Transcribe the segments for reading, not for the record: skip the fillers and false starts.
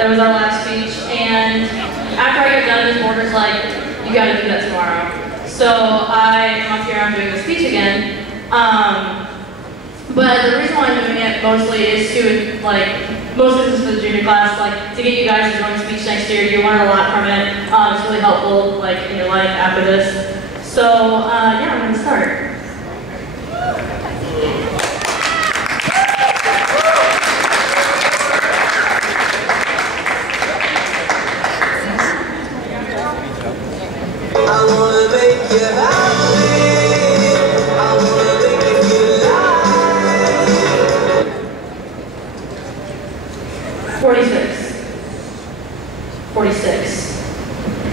That was our last speech, and after I got done, Ms. Morgan's like, you gotta do that tomorrow. So I'm up here, I'm doing the speech again. But the reason why I'm doing it mostly is to, mostly this is for the junior class, to get you guys to join speech next year. You learn a lot from it. It's really helpful, in your life after this. So, yeah, I'm gonna start. I wanna make you happy. I wanna make you feel alive. 46.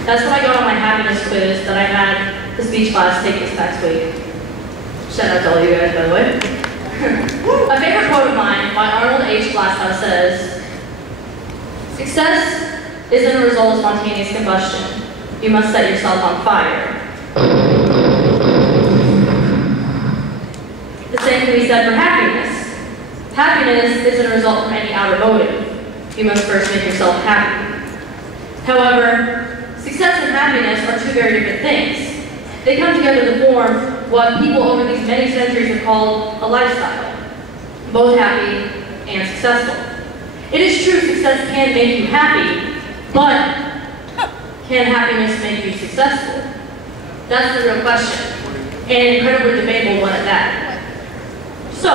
That's when I got on my happiness quiz that I had the speech class take this past week. Shout out to all you guys, by the way. A favorite quote of mine by Arnold H. Glasshouse says, "Success isn't a result of spontaneous combustion. You must set yourself on fire." The same can be said for happiness. Happiness isn't a result from any outer motive. You must first make yourself happy. However, success and happiness are two very different things. They come together to form what people over these many centuries have called a lifestyle, both happy and successful. It is true success can make you happy, but can happiness make you successful? That's the real question, and an incredibly debatable one at that. So,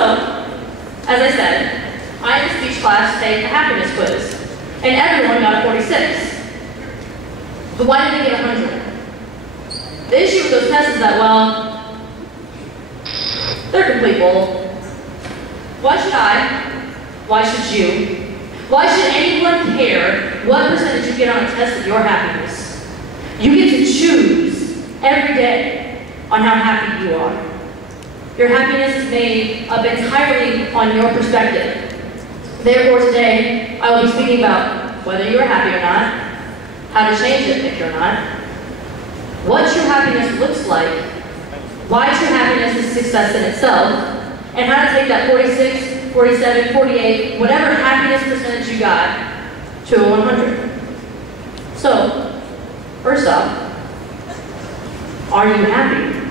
as I said, I had the speech class take a happiness quiz, and everyone got a 46. But why did they get 100? The issue with those tests is that, well, they're complete bull. Why should I? Why should you? Why should anyone care what percentage you get on a test of your happiness? You get to choose every day on how happy you are. Your happiness is made up entirely on your perspective. Therefore, today, I will be speaking about whether you are happy or not, how to change it if you're not, what true happiness looks like, why true happiness is success in itself, and how to take that 46, 47, 48, whatever happiness percentage you got, to a 100. So, first off, are you happy?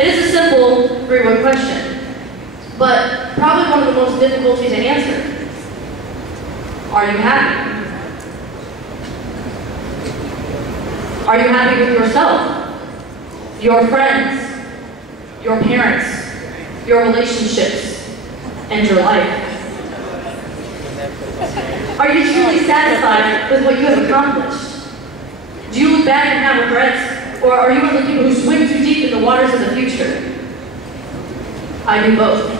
It is a simple three-word question, but probably one of the most difficult to answer. Are you happy? Are you happy with yourself, your friends, your parents, your relationships, and your life? Are you truly satisfied with what you have accomplished? Do you look back and have regrets, or are you one of the people who swim too deep in the waters of the future? I do both.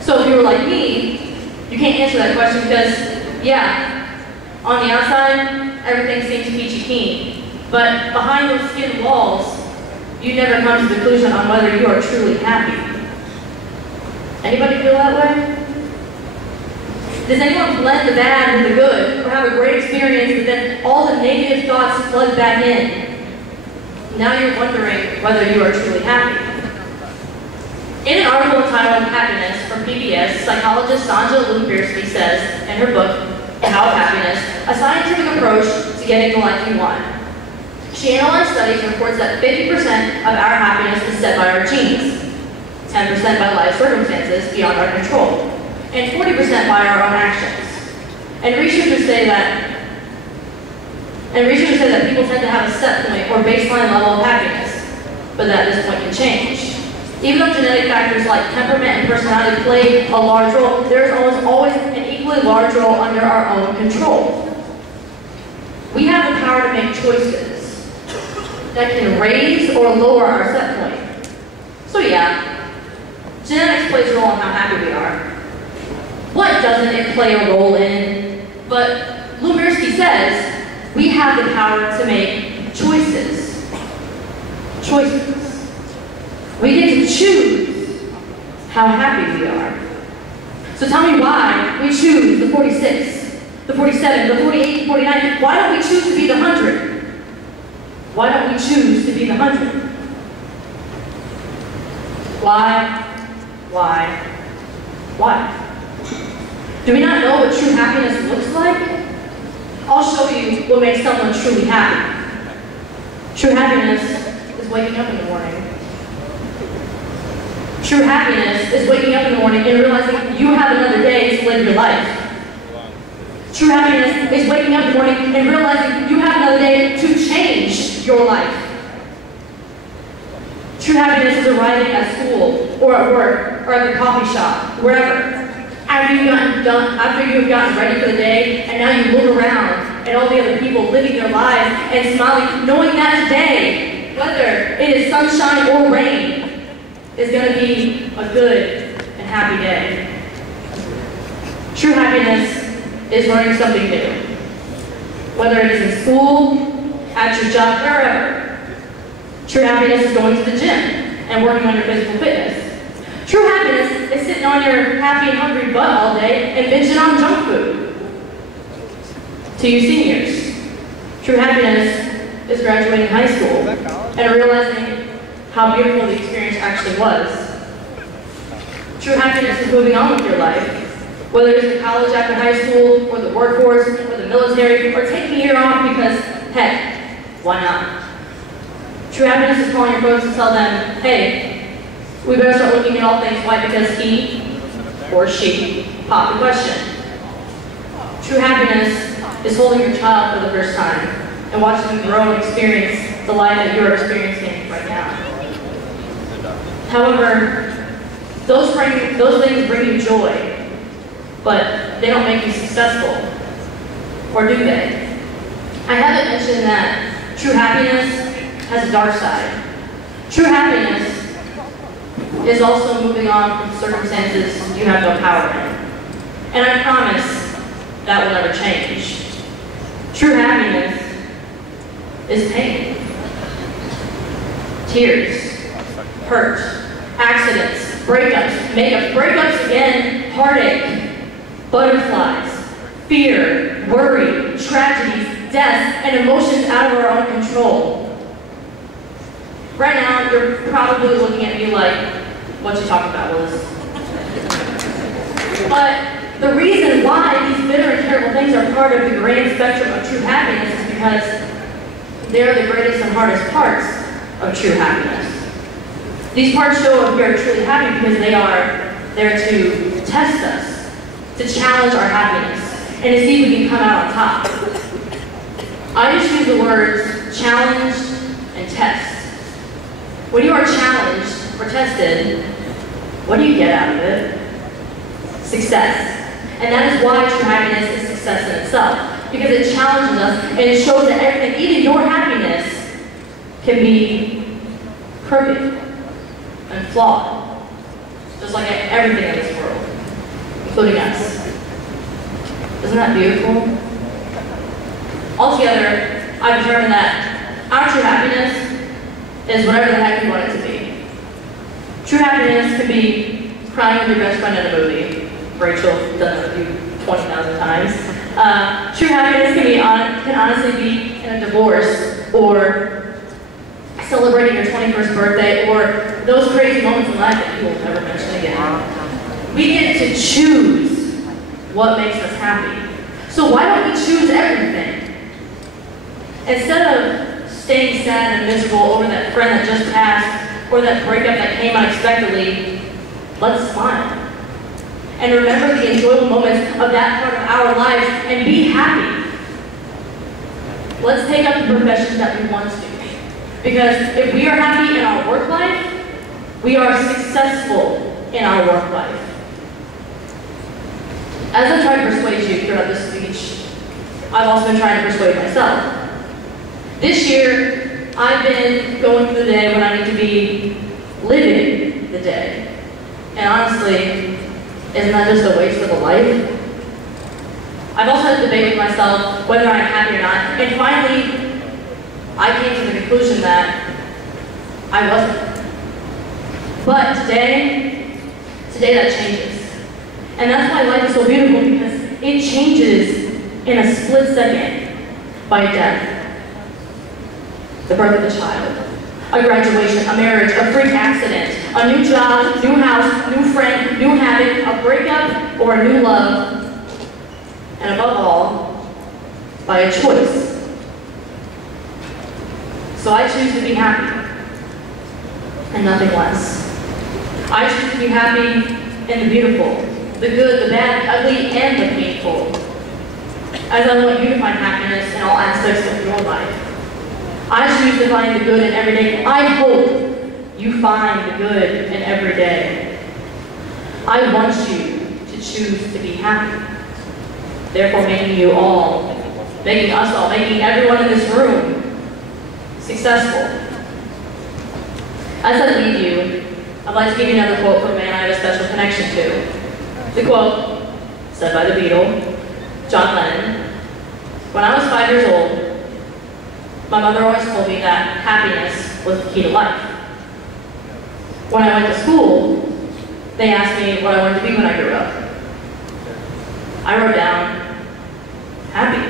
So if you were like me, you can't answer that question because, yeah, on the outside, everything seems peachy keen. But behind those skin walls, you never come to the conclusion on whether you are truly happy. Anybody feel that way? Does anyone blend the bad with the good, or have a great experience, but then all the negative thoughts flood back in? Now you're wondering whether you are truly happy. In an article entitled Happiness from PBS, psychologist Sanja Lubirsky says in her book, How Happiness, a scientific approach to getting the life you want. She analyzed studies and reports that 50% of our happiness is set by our genes, 10% by life circumstances beyond our control, and 40% by our own actions. And researchers say that people tend to have a set point or baseline level of happiness, but that this point can change. Even though genetic factors like temperament and personality play a large role, there is always an equally large role under our own control. We have the power to make choices that can raise or lower our set point. So yeah, genetics plays a role in how happy we are. What doesn't it play a role in? But Lubirsky says, we have the power to make choices. Choices. We get to choose how happy we are. So tell me why we choose the 46, the 47, the 48, the 49. Why don't we choose to be the 100? Why don't we choose to be the 100? Why? Do we not know what true happiness looks like? I'll show you what makes someone truly happy. True happiness is waking up in the morning. True happiness is waking up in the morning and realizing you have another day to live your life. True happiness is waking up in the morning and realizing you have another day to change your life. True happiness is arriving at school, or at work, or at the coffee shop, wherever. After you've gotten ready for the day, and now you look around at all the other people living their lives and smiling, knowing that today, whether it is sunshine or rain, is going to be a good and happy day. True happiness is learning something new. Whether it is in school, at your job, wherever. True happiness is going to the gym and working on your physical fitness. True happiness is sitting on your happy and hungry butt all day and binging on junk food. To you seniors, true happiness is graduating high school and realizing how beautiful the experience actually was. True happiness is moving on with your life, whether it's in college after high school, or the workforce, or the military, or taking a year off because, heck, why not? True happiness is calling your folks to tell them, hey, we better start looking at all things white because he or she popped the question. True happiness is holding your child for the first time and watching them grow and experience the life that you're experiencing right now. However, those things bring you joy, but they don't make you successful. Or do they? I haven't mentioned that true happiness has a dark side. True happiness is also moving on from circumstances you have no power in. And I promise that will never change. True happiness is pain. Tears, hurt, accidents, breakups, makeups, breakups again, heartache, butterflies, fear, worry, tragedies, death, and emotions out of our own control. Right now, you're probably looking at me like, what you talking about, Willis? But the reason why these bitter and terrible things are part of the grand spectrum of true happiness is because they're the greatest and hardest parts of true happiness. These parts show if we are truly happy because they are there to test us, to challenge our happiness, and to see if we can come out on top. I just use the words challenge and test. When you are challenged or tested, what do you get out of it? Success. And that is why true happiness is success in itself. Because it challenges us and it shows that everything, even your happiness, can be crooked and flawed. Just like everything in this world, including us. Isn't that beautiful? Altogether, I've determined that our true happiness is whatever the heck you want it to be. True happiness can be crying with your best friend in a movie. Rachel does it with you 20,000 times. True happiness can honestly be in a divorce, or celebrating your 21st birthday, or those crazy moments in life that you will never mention again. We get to choose what makes us happy. So why don't we choose everything? Instead of staying sad and miserable over that friend that just passed, or that breakup that came unexpectedly, let's smile. And remember the enjoyable moments of that part of our lives and be happy. Let's take up the professions that we want to. Because if we are happy in our work life, we are successful in our work life. As I try to persuade you throughout this speech, I've also been trying to persuade myself. This year, I've been going through the day when I need to be living the day. And honestly, isn't that just a waste of a life? I've also had to debate with myself whether I'm happy or not, and finally, I came to the conclusion that I wasn't. But today that changes. And that's why life is so beautiful, because it changes in a split second by death. The birth of a child, a graduation, a marriage, a freak accident, a new job, new house, new friend, new habit, a breakup, or a new love, and above all, by a choice. So I choose to be happy, and nothing less. I choose to be happy in the beautiful, the good, the bad, the ugly, and the painful. As I want you to find happiness in all aspects of your life. I choose to find the good in every day. I hope you find the good in every day. I want you to choose to be happy. Therefore making us all, making everyone in this room successful. As I leave you, I'd like to give you another quote from a man I have a special connection to. The quote, said by the Beatle, John Lennon. When I was 5 years old, my mother always told me that happiness was the key to life. When I went to school, they asked me what I wanted to be when I grew up. I wrote down, happy.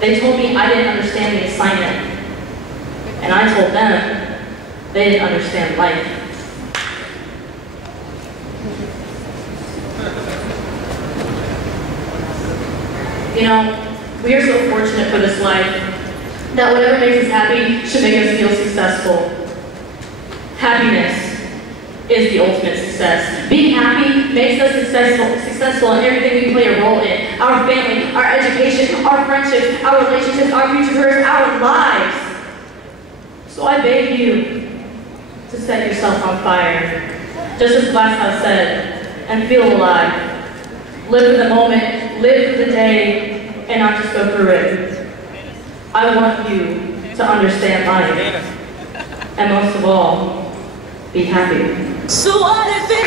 They told me I didn't understand the assignment, and I told them they didn't understand life. You know, we are so fortunate for this life that whatever makes us happy should make us feel successful. Happiness is the ultimate success. Being happy makes us successful in everything we play a role in. Our family, our education, our friendships, our relationships, our future careers, our lives. So I beg you to set yourself on fire. Just as Glasshouse said, and feel alive. Live for the moment, live for the day, and not just go through it. I want you to understand life, and most of all, be happy. So what if it